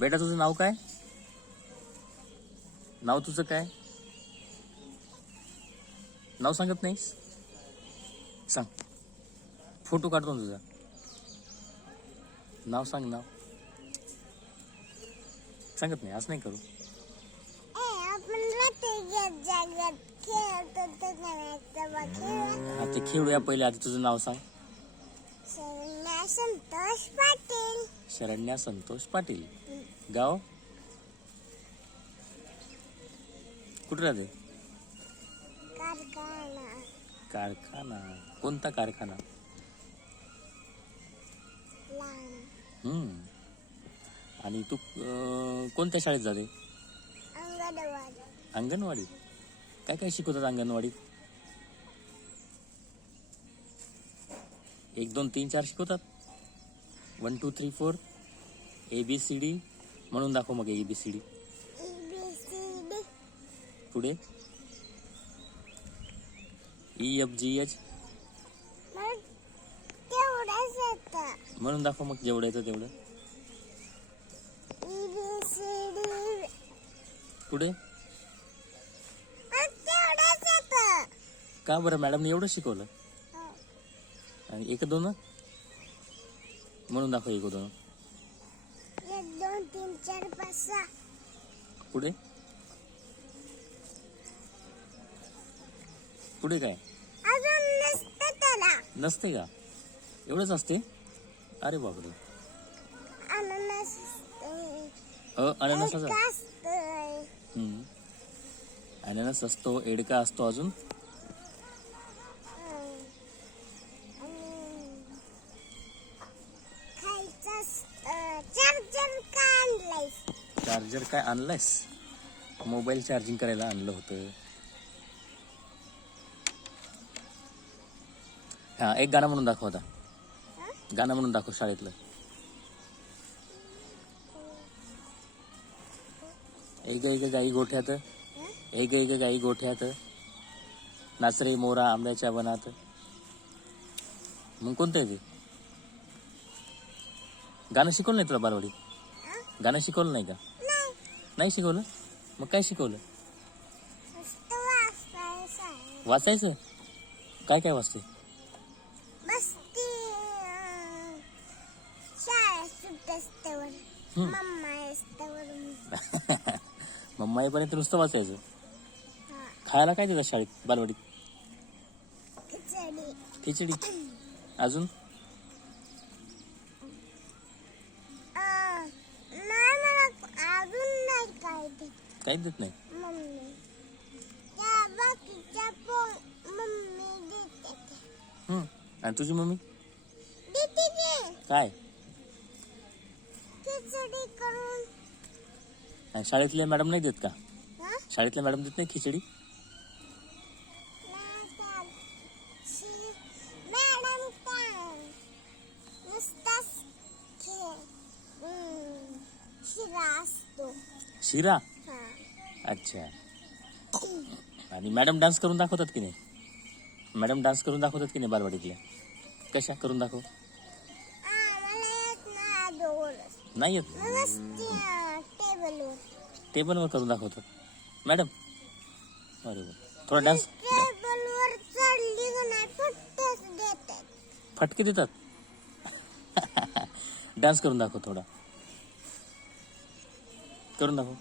बेटा तुझं नाव काय? नाव तुझं काय? नाव सांगत नाहीस? सांग. फोटो काढतो ना तुझा. नाव सांग. नाव सांगत नाही. असं नाही करू. आता खेळूया. पहिले आधी तुझं नाव सांग. शरण्या संतोष पाटील. शरण्या संतोष पाटील. गाव कुठं राहते? कारखाना. कारखाना. कोणता कारखाना? लहान. आणि तू कोणत्या शाळेत जाते? अंगणवाडी. अंगणवाडीत. काय काय शिकवतात अंगणवाडीत? 1 2 3 4 शिकवतात? 1 2 3 4 ABCD म्हणून दाखव मग. ABCD ABCD. पुढे EFGH मग तेवढंच येतं. म्हणून दाखव मग. जेवढं येतं तेवढं. ABCD. पुढे मग तेवढंच येतं. का बरं मॅडमने एवढं शिकवलं? हो. आणि 1 2 म्हणून दाखव. 1 2 1 2 3 4 5 6. पुढे पुढे काय अजून नसतं त्याला. नसते का? एवढंच असते? अरे बापरे. अननस अननसाचा असतंय. अननस असतो. एडका असतो. अजून खायचं असतं. चार्जर का आणलंयस? चार्जर काय आणलंयस? मोबाईल चार्जिंग करायला आणलं होतं. हा, एक गाणं म्हणून दाखव आता. गाणं म्हणून दाखव शाळेतलं. एक गाई गोठ्यात. एक गाई गोठ्यात. नाच रे मोरा आंब्याच्या वनात. मग कोणतं आहे ते? गाणं शिकवलं नाही तुला बालवाडीत? गाणं शिकवलं नाही का? नाही शिकवलं? मग काय शिकवलं? वाचायचं. काय काय वाचते? मम्मा येईपर्यंत नुसतं वाचायचं. खायला काय देतात शाळेत बालवाडीत? खिचडी. अजून काही देत नाही. आणि तुझी मम्मी काय? आणि शाळेतल्या मॅडम नाही देत का? शाळेतल्या मॅडम देत नाही खिचडी? शिरा. अच्छा. आणि मॅडम डान्स करून दाखवतात की नाही? मॅडम डान्स करून दाखवतात की नाही बालवाडीतल्या? कशा करून दाखव. नाही येत. टेबलवर करून दाखवतात मॅडम. अरे थोडा डान्स. फटके देतात. डान्स करून दाखव. थोडा करून दाखव.